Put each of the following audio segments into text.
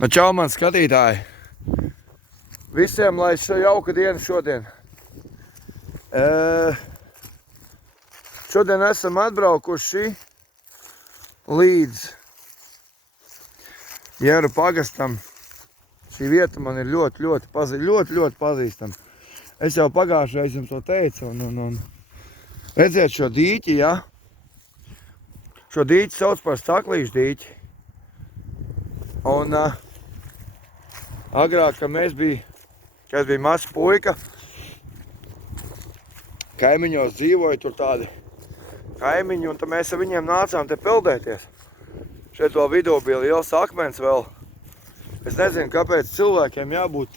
Nu, čau, man skatītāji! Visiem, lai jauka diena šodien. Šodien esam atbraukuši līdz Jeru pagastam. Šī vieta man ir ļoti pazīstama. Es jau pagājušreiz jums to teicu, un redziet šo dīķi, ja? Šo dīķi sauc par Staklīšu dīķi. Un agrāk, kad es biju mazs puika, kaimiņos dzīvoja tur tādi kaimiņi, un tad mēs ar viņiem nācām te peldēties. Šeit vēl vidū bija liels akmens vēl. Es nezinu, kāpēc cilvēkiem jābūt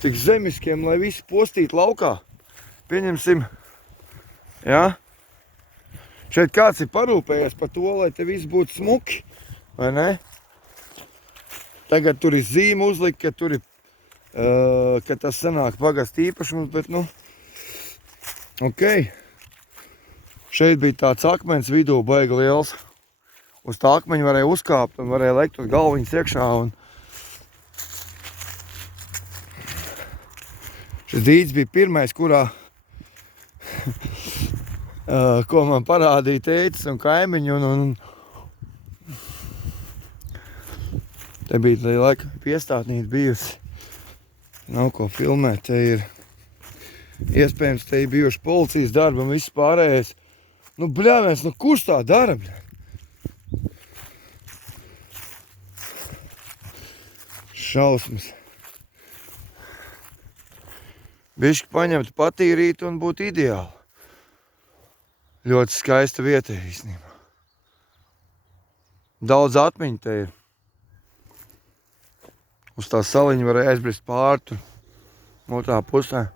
tik zemiskiem, lai visi postītu laukā. Pieņemsim, jā. Šeit kāds ir parūpējies par to, lai te viss būtu smuki, vai ne? Tagad tur ir zīme uzlika, ka tas sanāk pagasta īpašums, bet ok. Šeit bija tāds akmens vidū baigi liels. Uz tā akmeņa varēja uzkāpt un varēja lekt uz galviņas iekšā. Šis dīķis bija pirmais, ko man parādīja tētis un kaimiņi. Te bija laika piestātnīte bijusi. Nav ko filmēt. Te ir iespējams, te ir bijuši policijas darbi un viss pārējais. Bļāviens, kurš tā dara, bļā? Šausmas. Bišķi paņemt, patīrīt un būt ideāli. Ļoti skaista vieta īstenībā. Daudz atmiņu te ir. Uz tā saliņa varēja aizbrist pāri tur, otrā pusē.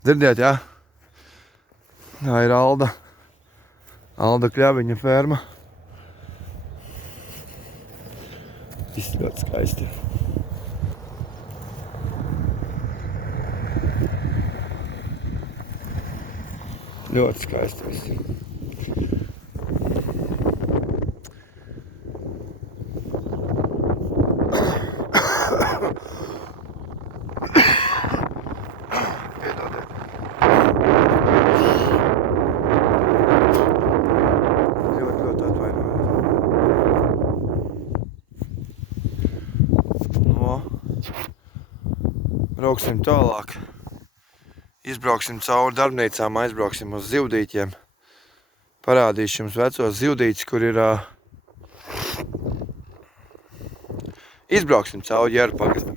Dzirdiet, jā? Tā ir Alda Kļaviņa ferma. Viss ļoti skaisti. Ļoti skaisti viss. Brauksim tālāk. Izbrauksim cauri darbnīcām, aizbrauksim uz zivdīķiem. Parādīšu jums vecos zivdīķus, kur ir... Izbrauksim cauri Jeru pagastam.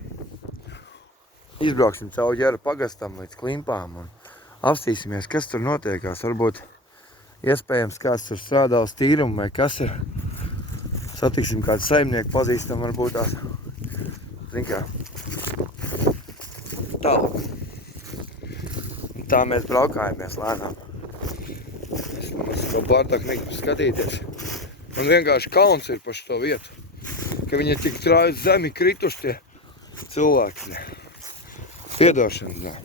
Izbrauksim cauri Jeru pagastam līdz klimpām un apstīsimies, kas tur notiekās. Varbūt iespējams kāds tur strādā uz tīrumu vai kas ir. Satiksim kādu saimnieku pazīstam, varbūt tās. Zin kā. Tālāk. Tā mēs braukājamies lēnām. Es to pārtāk negribu skatīties. Man vienkārši kauns ir par šo vietu. Ka viņi ir tik trāju zemi krituši tie cilvēki. Piedošana.